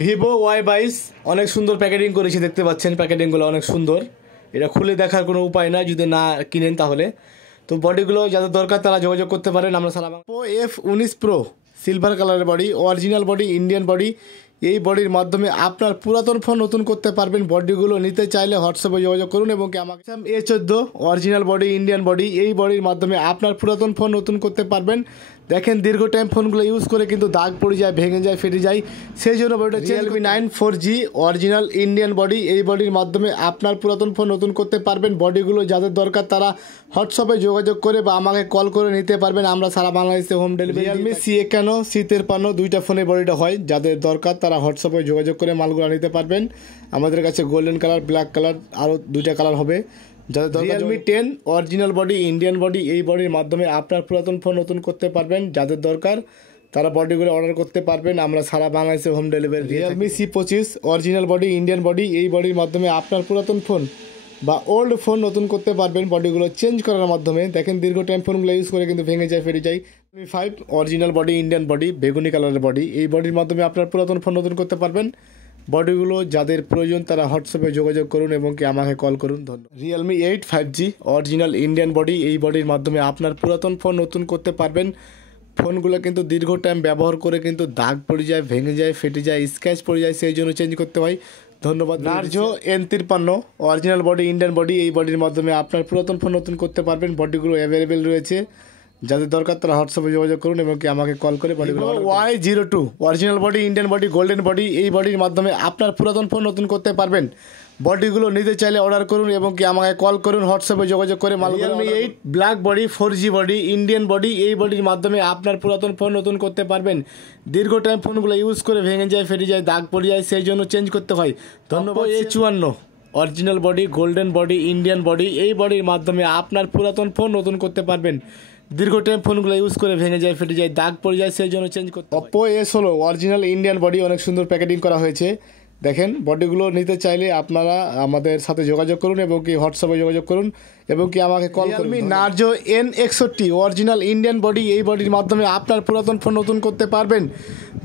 Vivo Y22 অনেক সুন্দর packeting করেছে, দেখতে পাচ্ছেন প্যাকেটিংগুলো অনেক সুন্দর। এটা খুলে দেখার কোনো উপায় নাই যদি না কিনেন তাহলে। তো বডিগুলো যাদের দরকার তারা যোগাযোগ করতে পারেন। আমরা সারা Oppo F19 Pro সিলভার কালারের body, original body, Indian body. এই বডির মাধ্যমে আপনার পুরাতন ফোন নতুন করতে পারবেন। বডিগুলো নিতে চাইলে হোয়াটসঅ্যাপে যোগাযোগ করুন এবং কি আমাকে A14 original body, Indian body. এই বডির মাধ্যমে আপনার পুরাতন ফোন নতুন করতে পারবেন। দেখেন দীর্ঘ টাইম ফোনগুলো ইউজ করে কিন্তু দাগ পড়ে যায়, ভেঙে যায়, ফেটে যায়, সেই জন্য বডিটা Realme 9 4G original Indian body. এই বডির মাধ্যমে আপনার পুরাতন ফোন নতুন করতে পারবেন। বডিগুলো যাদের দরকার তারা হোয়াটসঅ্যাপে যোগাযোগ করে বা আমাকে কল করে নিতে পারবেন। আমরা সারা বাংলাদেশে home delivery. Realme C51 C53 দুইটা ফোনে বডিটা হয়। যাদের দরকার তারা হোয়াটসঅ্যাপে যোগাযোগ করে মালগুলো নিতে পারবেন। আমাদের কাছে গোল্ডেন কালার, ব্ল্যাক কালার, আরও দুইটা কালার হবে। যাদের দরকার Realme 10 original body, Indian body. এই বডির মাধ্যমে আপনার পুরাতন ফোন নতুন করতে পারবেন। যাদের দরকার তারা বডিগুলো অর্ডার করতে পারবেন। আমরা সারা বাংলাদেশে home delivery. Realme C25 original body, Indian body. এই বডির মাধ্যমে আপনার পুরাতন ফোন বা ওল্ড ফোন নতুন করতে পারবেন বডিগুলো চেঞ্জ করার মাধ্যমে। দেখেন দীর্ঘ টাইম ফোনগুলো ইউজ করে কিন্তু ভেঙে যায়, ফেটে যায়। Realme 5 original body, Indian body, বেগুনি কালারের বডি। এই বডির মাধ্যমে আপনার পুরাতন ফোন নতুন করতে পারবেন। বডিগুলো যাদের প্রয়োজন তারা হোয়াটসঅ্যাপে যোগাযোগ করুন এবং কি আমাকে কল করুন। ধন্যবাদ। Realme 8 5G original Indian body. এই বডির মাধ্যমে আপনার পুরাতন ফোন নতুন করতে পারবেন। ফোনগুলো কিন্তু দীর্ঘ টাইম ব্যবহার করে কিন্তু দাগ পড়ে যায়, ভেঙে যায়, ফেটে যায়, স্ক্র্যাচ পড়ে যায়, সেই জন্য চেঞ্জ করতে হয়। ধন্যবাদ। Narzo N53 original body, Indian body. এই বডির মাধ্যমে আপনার পুরাতন ফোন নতুন করতে পারবেন। বডিগুলো অ্যাভেলেবেল রয়েছে। যাদের দরকার তারা হোয়াটসঅ্যাপে যোগাযোগ করুন এবং কি আমাকে কল করে বডিগুলো। Y02 original body, Indian body, golden body. এই বডির মাধ্যমে আপনার পুরাতন ফোন নতুন করতে পারবেন। বডিগুলো নিতে চাইলে অর্ডার করুন এবং কি আমাকে কল করুন, হোয়াটসঅ্যাপে যোগাযোগ করে মাল। Realme 8 black body, 4G body, Indian body. এই বডির মাধ্যমে আপনার পুরাতন ফোন নতুন করতে পারবেন। দীর্ঘ টাইম ফোনগুলো ইউজ করে ভেঙে যায়, ফেটে যায়, দাগ পড়ে যায়, সেই জন্য চেঞ্জ করতে হয়। ধন্যবাদ। A54 original body, golden body, Indian body. এই বডির মাধ্যমে আপনার পুরাতন ফোন নতুন করতে পারবেন। দীর্ঘ টাইম ফোনগুলো ইউজ করে ভেঙে যায়, ফেটে যায়, দাগ পড়ে যায়, সেই জন্য চেঞ্জ করতে। Oppo A16 original Indian body. অনেক সুন্দর প্যাকেটিং করা হয়েছে। দেখেন বডিগুলো নিতে চাইলে আপনারা আমাদের সাথে যোগাযোগ করুন এবং কি হোয়াটসঅ্যাপে যোগাযোগ করুন এবং কি আমাকে কল করুন। Narzo N61 original Indian body. এই বডির মাধ্যমে আপনার পুরাতন ফোন নতুন করতে পারবেন।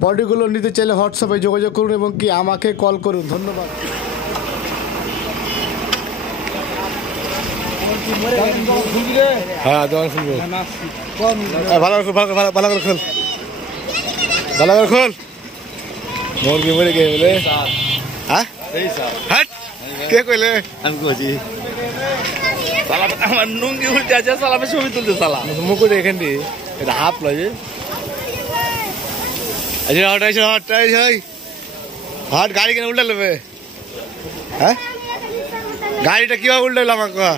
বডিগুলো নিতে চাইলে হোয়াটসঅ্যাপে যোগাযোগ করুন এবং কি আমাকে কল করুন। ধন্যবাদ। হ্যাঁ দোকান খুলবো। ভালো করে খোল, ভালো করে খোল, ভালো করে খোল। মুরগি মরে গিয়ে বলে হ্যাঁ হাট কে কইলে আমি কইছি সালা আমার নুঙ্গি উল্টে আছে, সালা আমি ছবি তুলতে সালা মুকুটে এখান দিয়ে এটা হাফ লাগে। আচ্ছা হটাই হাট গাড়ি কেন উল্টা নেবে? হ্যাঁ গাড়িটা কিভাবে উল্টাইল আমাকে?